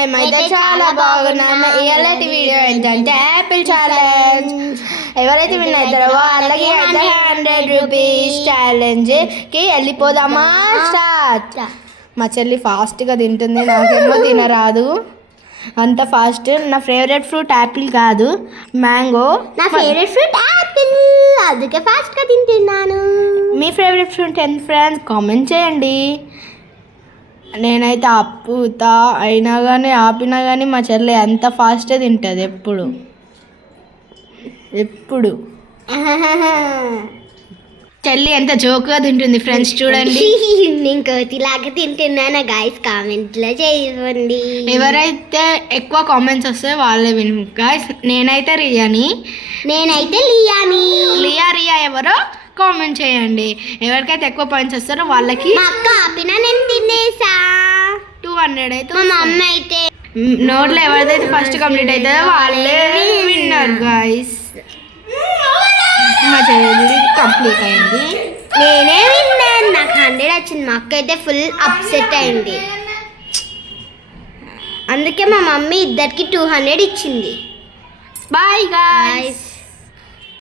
మేమైతే చాలా బాగున్నాము. ఇవాళ వీడియో ఏంటంటే యాపిల్ ఛాలెంజ్. ఎవరైతే విన్ అవుతారో వాళ్ళకి 100 రూపీస్ ఛాలెంజ్కి వెళ్ళిపోదామా. స్టార్ట్. మా చెల్లి ఫాస్ట్గా తింటుంది, నాకేమో తినరాదు అంత ఫాస్ట్. నా ఫేవరెట్ ఫ్రూట్ యాపిల్ కాదు, మ్యాంగో. నా ఫేవరెట్ ఫ్రూట్ యాపిల్, అందుకే ఫాస్ట్గా తింటున్నాను. మీ ఫేవరెట్ ఫ్రూట్ ఎంత ఫ్రెండ్స్ కామెంట్ చేయండి. నేనైతే ఆపుతా, అయినా కానీ ఆపినా కానీ మా చెల్లి ఎంత ఫాస్ట్గా తింటుంది ఎప్పుడు ఎప్పుడు. చెల్లి ఎంత జోక్గా తింటుంది ఫ్రెండ్స్, చూడండి. నేను కోతిలాగా తింటున్నాను గైస్, కామెంట్లో చేయండి. ఎవరైతే ఎక్కువ కామెంట్స్ వస్తే వాళ్ళే విను గైస్. నేనైతే రియాని, నేనైతే లియాని. రియా ఎవరో కామెంట్ చేయండి. ఎవరికైతే ఎక్కువ పాయింట్స్ వస్తారో వాళ్ళకి మా అక్క ఆపినా నేను తినేసా. 200 అయితే. మా మమ్మీ అయితే నోట్లో ఎవరిదైతే ఫస్ట్ కంప్లీట్ అవుతుందో వాళ్ళే విన్నర్ గైస్. మా చెల్లి కంప్లీట్ అయింది, నేనే విన్నాను. నాకు 100 వచ్చింది. మా అక్క అయితే ఫుల్ అప్సెట్ అయింది. అందుకే మా మమ్మీ ఇద్దరికి 200 ఇచ్చింది. Bye guys.